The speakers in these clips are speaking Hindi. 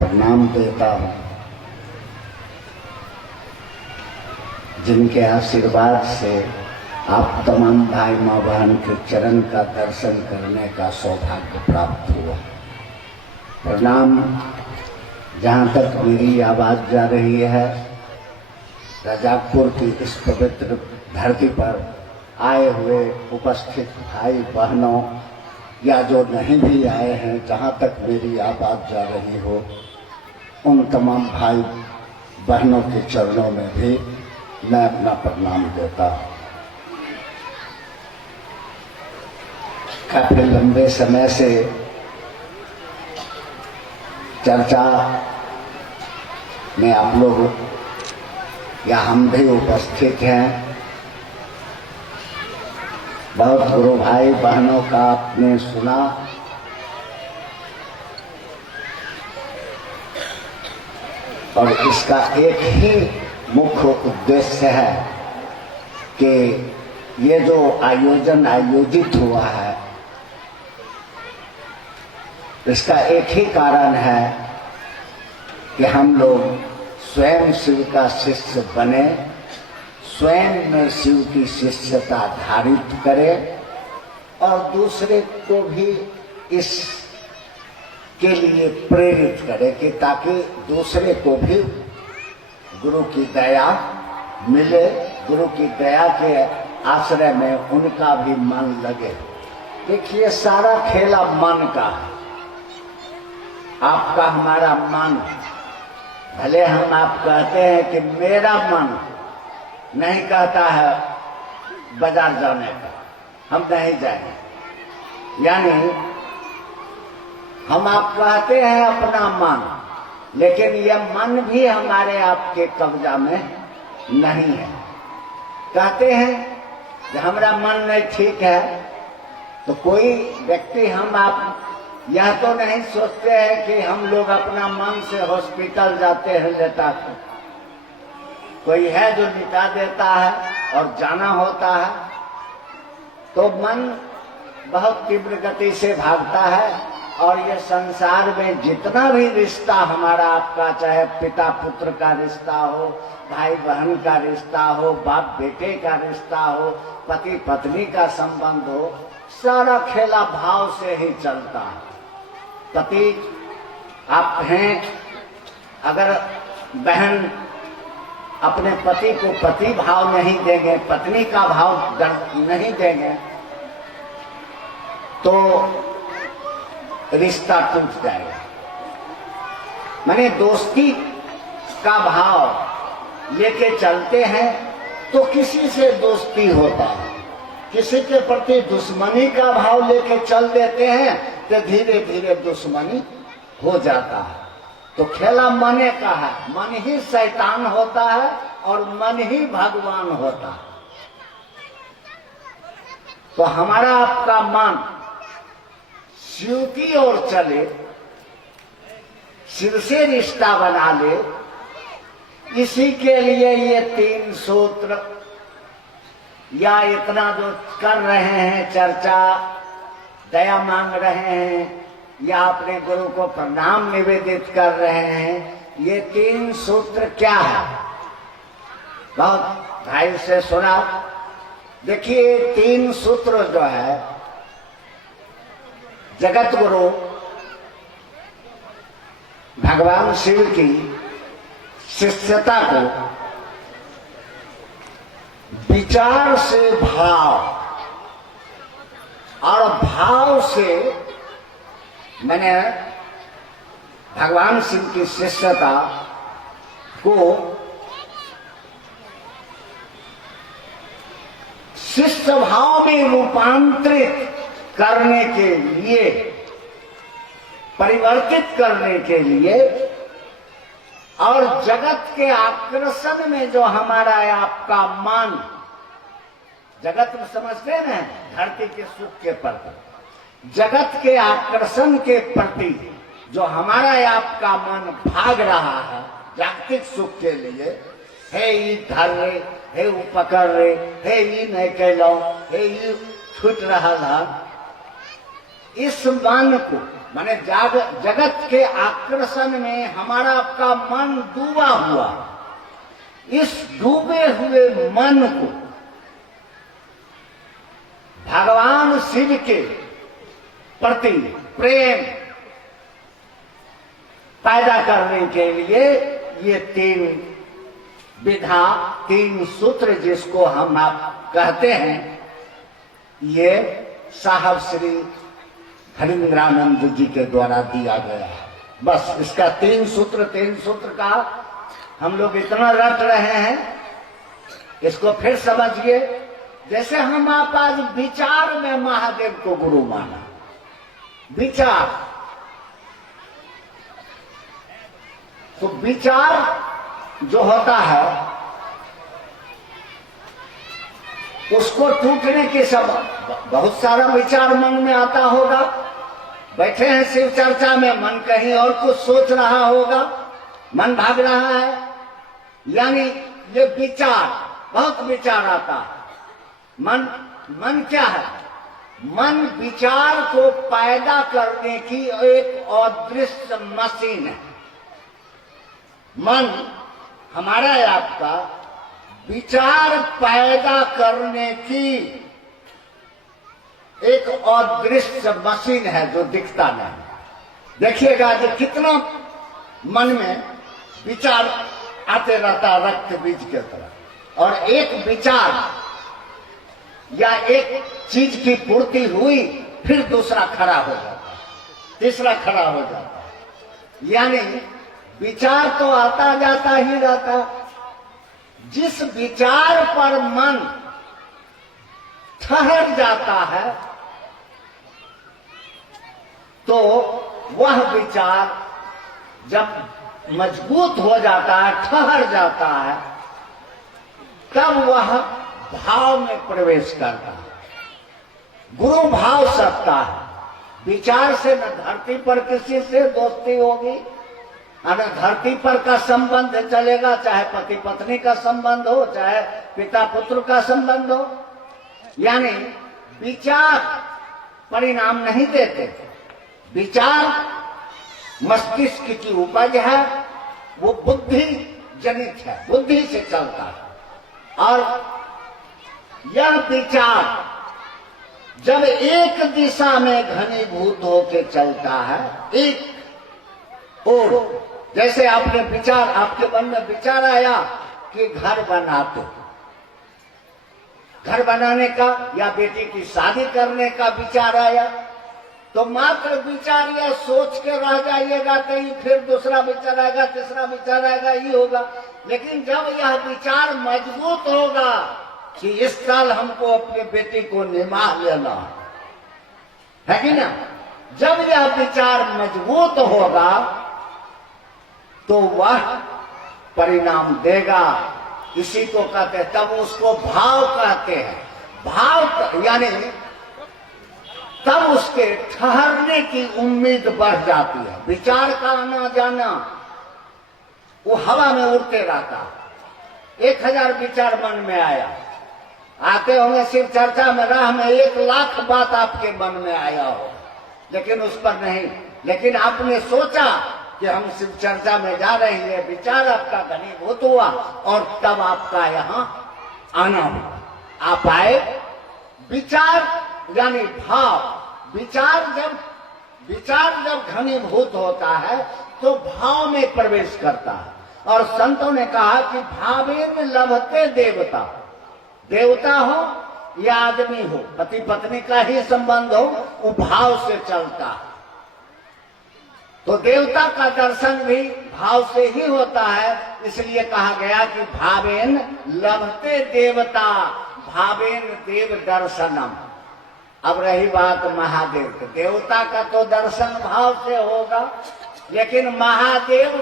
प्रणाम देता हूँ। जिनके आशीर्वाद से आप तमाम भाई माँ बहन के चरण का दर्शन करने का सौभाग्य प्राप्त हुआ। प्रणाम। जहाँ तक मेरी आवाज जा रही है, रजाकपुर की इस पवित्र धरती पर आए हुए उपस्थित भाई बहनों या जो नहीं भी आए हैं, जहाँ तक मेरी आवाज जा रही हो, उन तमाम भाई बहनों के चरणों में भी मैं अपना प्रणाम देता हूँ। काफी लंबे समय से चर्चा में आप लोग या हम भी उपस्थित हैं। बहुत गुरु भाई बहनों का आपने सुना। और इसका एक ही मुख्य उद्देश्य है कि ये जो आयोजन आयोजित हुआ है, इसका एक ही कारण है कि हम लोग स्वयं शिव का शिष्य बने, स्वयं में शिव की शिष्यता धारित करें और दूसरे को भी इस के लिए प्रेरित करे कि ताकि दूसरे को भी गुरु की दया मिले, गुरु की दया के आश्रय में उनका भी मन लगे। देखिए, सारा खेला मन का है। आपका हमारा मन, भले हम आप कहते हैं कि मेरा मन नहीं कहता है बाजार जाने का, हम नहीं जाएंगे, यानी हम आप कहते हैं अपना मन, लेकिन यह मन भी हमारे आपके कब्जा में नहीं है। कहते हैं कि हमारा मन नहीं ठीक है, तो कोई व्यक्ति हम आप यह तो नहीं सोचते हैं कि हम लोग अपना मन से हॉस्पिटल जाते हैं लेटा के। कोई है जो लिटा देता है और जाना होता है, तो मन बहुत तीव्र गति से भागता है। और ये संसार में जितना भी रिश्ता हमारा आपका, चाहे पिता पुत्र का रिश्ता हो, भाई बहन का रिश्ता हो, बाप बेटे का रिश्ता हो, पति पत्नी का संबंध हो, सारा खेला भाव से ही चलता है। पति आप हैं, अगर बहन अपने पति को पति भाव नहीं देंगे, पत्नी का भाव नहीं देंगे, तो रिश्ता टूट जाएगा। माने दोस्ती का भाव लेके चलते हैं तो किसी से दोस्ती होता है, किसी के प्रति दुश्मनी का भाव लेके चल देते हैं तो धीरे धीरे दुश्मनी हो जाता है। तो खेला मने का है, मन ही शैतान होता है और मन ही भगवान होता है। तो हमारा आपका मन शिव की ओर चले, शिव से रिश्ता बना ले, इसी के लिए ये 3 सूत्र या इतना जो कर रहे हैं चर्चा, दया मांग रहे हैं या अपने गुरु को प्रणाम निवेदित कर रहे हैं, ये 3 सूत्र क्या है? बहुत भाई से सुना। देखिए, 3 सूत्र जो है, जगत गुरु भगवान शिव की शिष्यता को विचार से भाव और भाव से, मैंने भगवान शिव की शिष्यता को शिष्य भाव में रूपांतरित करने के लिए, परिवर्तित करने के लिए, और जगत के आकर्षण में जो हमारा आपका मन, जगत में समझते हैं ना, धरती के सुख के प्रति, जगत के आकर्षण के प्रति जो हमारा आपका मन भाग रहा है जागतिक सुख के लिए, हे ई धर रे, हे उ पकड़ रे, हे ई नहीं कैलो, हे ई छूट रहा था, इस मन को माने जगत के आकर्षण में हमारा आपका मन डूबा हुआ, इस डूबे हुए मन को भगवान शिव के प्रति प्रेम पैदा करने के लिए ये 3 विधा, 3 सूत्र जिसको हम आप कहते हैं, ये साहब श्री हरिंद्रानंद जी के द्वारा दिया गया है। बस इसका 3 सूत्र का हम लोग इतना रट रहे हैं, इसको फिर समझिए। जैसे हम आप आज विचार में महादेव को गुरु माना, विचार, तो विचार जो होता है उसको टूटने के समय बहुत सारा विचार मन में आता होगा। बैठे हैं शिव चर्चा में, मन कहीं और कुछ सोच रहा होगा, मन भाग रहा है, यानी ये विचार, बहुत विचार आता है। मन क्या है? मन विचार को पैदा करने की एक अदृश्य मशीन है। मन हमारा आपका विचार पैदा करने की एक अदृश्य मशीन है जो दिखता नहीं। देखिएगा कि कितना मन में विचार आते रहता रक्त बीज के तरह, और एक विचार या एक चीज की पूर्ति हुई, फिर दूसरा खड़ा हो जाता, तीसरा खड़ा हो जाता, यानी विचार तो आता जाता ही रहता। जिस विचार पर मन ठहर जाता है तो वह विचार जब मजबूत हो जाता है, ठहर जाता है, तब वह भाव में प्रवेश करता है। गुरु भाव सकता है। विचार से न धरती पर किसी से दोस्ती होगी, न धरती पर का संबंध चलेगा, चाहे पति पत्नी का संबंध हो, चाहे पिता पुत्र का संबंध हो। यानी विचार परिणाम नहीं देते। विचार मस्तिष्क की उपज है, वो बुद्धि जनित है, बुद्धि से चलता है। और यह विचार जब एक दिशा में घनीभूत होकर चलता है, एक और, जैसे आपने विचार, आपके मन में विचार आया कि घर बनाते, घर बनाने का या बेटी की शादी करने का विचार आया, तो मात्र विचार या सोच के रह जाइएगा, कहीं फिर दूसरा विचार आएगा, तीसरा विचार आएगा, ये होगा। लेकिन जब यह विचार मजबूत होगा कि इस साल हमको अपने बेटी को निमाह लेना है कि ना, जब यह विचार मजबूत होगा तो वह परिणाम देगा। इसी को कहते हैं, तब उसको भाव कहते हैं। भाव यानी तब उसके ठहरने की उम्मीद बढ़ जाती है। विचार का आना जाना वो हवा में उड़ते रहता। 1000 विचार मन में आया, आते होंगे शिव चर्चा में, राह में 1,00,000 बात आपके मन में आया हो, लेकिन उस पर नहीं। लेकिन आपने सोचा कि हम शिव चर्चा में जा रहे हैं, विचार आपका घनीभूत हुआ और तब आपका यहाँ आना हुआ। आप आए, विचार यानी भाव। विचार जब घनीभूत होता है तो भाव में प्रवेश करता है। और संतों ने कहा कि भावेन लभते देवता, देवता हो या आदमी हो, पति पत्नी का ही संबंध हो, वो भाव से चलता है। तो देवता का दर्शन भी भाव से ही होता है। इसलिए कहा गया कि भावेन लभते देवता, भावेन देव दर्शनम। अब रही बात महादेव के, देवता का तो दर्शन भाव से होगा, लेकिन महादेव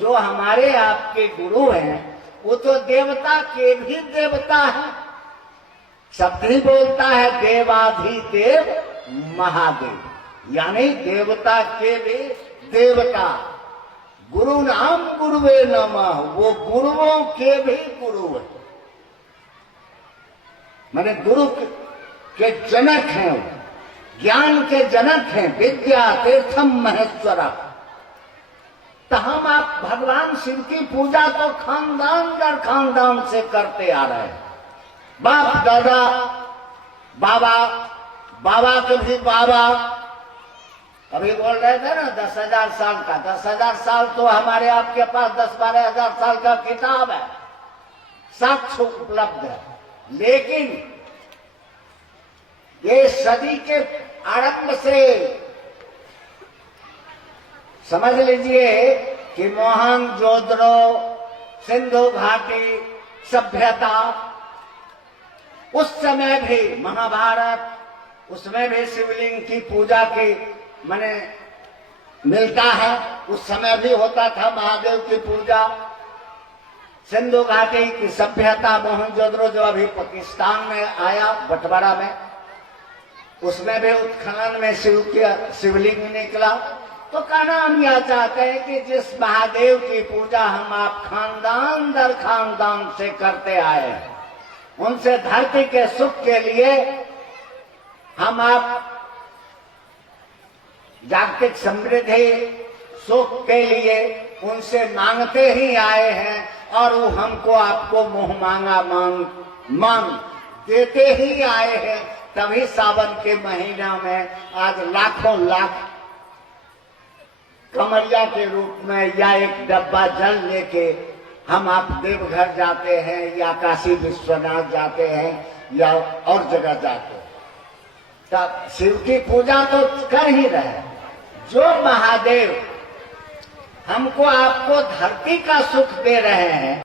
जो हमारे आपके गुरु हैं, वो तो देवता के भी देवता है। शब्द ही बोलता है देवाधिदेव महादेव, यानी देवता के भी देवता। गुरु नाम गुरुवे नमः, वो गुरुओं के भी गुरु है, माने गुरु के जनक हैं, ज्ञान के जनक हैं, विद्या तीर्थम महेश्वरा। तो हम आप भगवान शिव की पूजा तो खानदान दर खानदान से करते आ रहे हैं। बाप दादा बाबा, बाबा के भी बाबा, अभी बोल रहे थे ना 10,000 साल का। 10,000 साल तो हमारे आपके पास 10-12 हजार साल का किताब है, साक्ष्य उपलब्ध है। लेकिन ये सदी के आरंभ से समझ लीजिए कि मोहनजोदड़ो, सिंधु घाटी सभ्यता, उस समय भी महाभारत, उसमें भी शिवलिंग की पूजा की माने मिलता है। उस समय भी होता था महादेव की पूजा। सिंधु घाटी की सभ्यता, मोहनजोदड़ो जो अभी पाकिस्तान में आया बंटवारा में, उसमें भी उत्खनन में शिवलिंग निकला। तो कहना हम यह चाहते हैं कि जिस महादेव की पूजा हम आप खानदान दर खानदान से करते आए हैं, उनसे धरती के सुख के लिए हम आप जागतिक समृद्धि सुख के लिए उनसे मांगते ही आए हैं, और वो हमको आपको मुंह मांगा मांग देते ही आए हैं। तभी सावन के महीना में आज लाखों लाख कमरिया के रूप में या एक डब्बा जल लेके हम आप देवघर जाते हैं या काशी विश्वनाथ जाते हैं या और जगह जाते हैं। तब शिव की पूजा तो कर ही रहे। जो महादेव हमको आपको धरती का सुख दे रहे हैं,